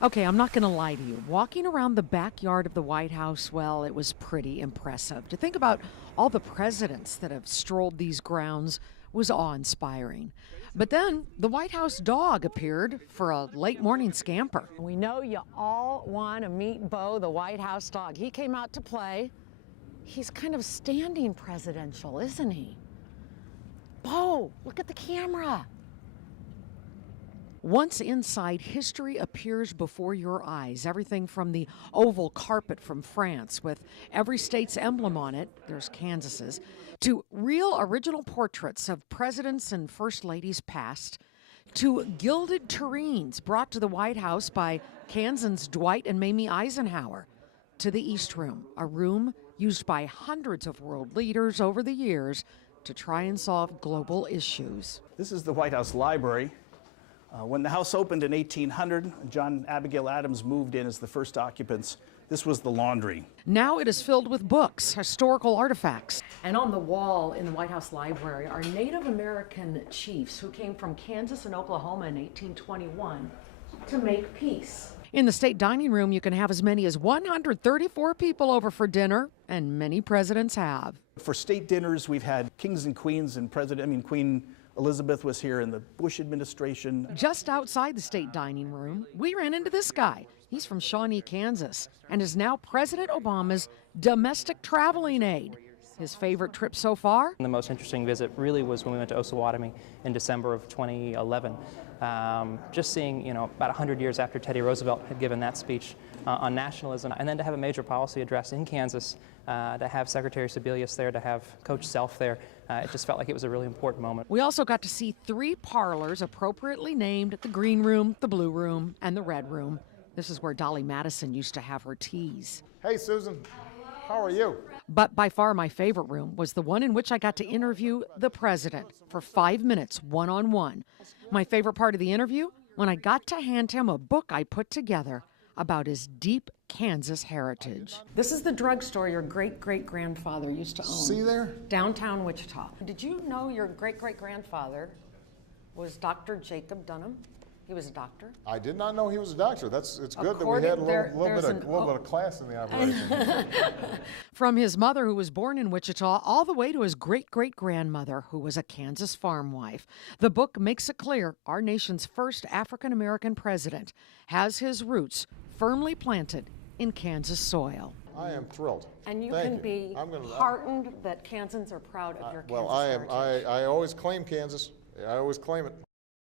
Okay, I'm not going to lie to you. Walking around the backyard of the White House, well, it was pretty impressive. To think about all the presidents that have strolled these grounds was awe-inspiring. But then the White House dog appeared for a late morning scamper. We know you all want to meet Bo, the White House dog. He came out to play. He's kind of standing presidential, isn't he? Bo, look at the camera. Once inside, history appears before your eyes. Everything from the oval carpet from France with every state's emblem on it, there's Kansas's, to real original portraits of presidents and first ladies past, to gilded tureens brought to the White House by Kansans Dwight and Mamie Eisenhower, to the East Room, a room used by hundreds of world leaders over the years to try and solve global issues. This is the White House Library. When the house opened in 1800, John and Abigail Adams moved in as the first occupants. This was the laundry. Now it is filled with books, historical artifacts. And on the wall in the White House Library are Native American chiefs who came from Kansas and Oklahoma in 1821 to make peace. In the state dining room, you can have as many as 134 people over for dinner, and many presidents have. For state dinners, we've had kings and queens, and Queen Elizabeth was here in the Bush administration. Just outside the state dining room, we ran into this guy. He's from Shawnee, Kansas, and is now President Obama's domestic traveling aide. His favorite trip so far? The most interesting visit really was when we went to Osawatomie in December of 2011. Just seeing, about 100 years after Teddy Roosevelt had given that speech on nationalism, and then to have a major policy address in Kansas, to have Secretary Sebelius there, to have Coach Self there, it just felt like it was a really important moment. We also got to see 3 parlors appropriately named the Green Room, the Blue Room, and the Red Room. This is where Dolly Madison used to have her teas. Hey, Susan. How are you? But by far my favorite room was the one in which I got to interview the president for 5 minutes, one-on-one. My favorite part of the interview? When I got to hand him a book I put together about his deep Kansas heritage. This is the drugstore your great-great-grandfather used to own. See there? Downtown Wichita. Did you know your great-great-grandfather was Dr. Jacob Dunham? He was a doctor. I did not know he was a doctor. It's good that we had a little bit of class in the operation. From his mother, who was born in Wichita, all the way to his great-great-grandmother, who was a Kansas farm wife. The book makes it clear our nation's first African-American president has his roots firmly planted in Kansas soil. I am thrilled. And you Thank can be heartened that Kansans are proud of your Kansas heritage. I always claim Kansas. I always claim it.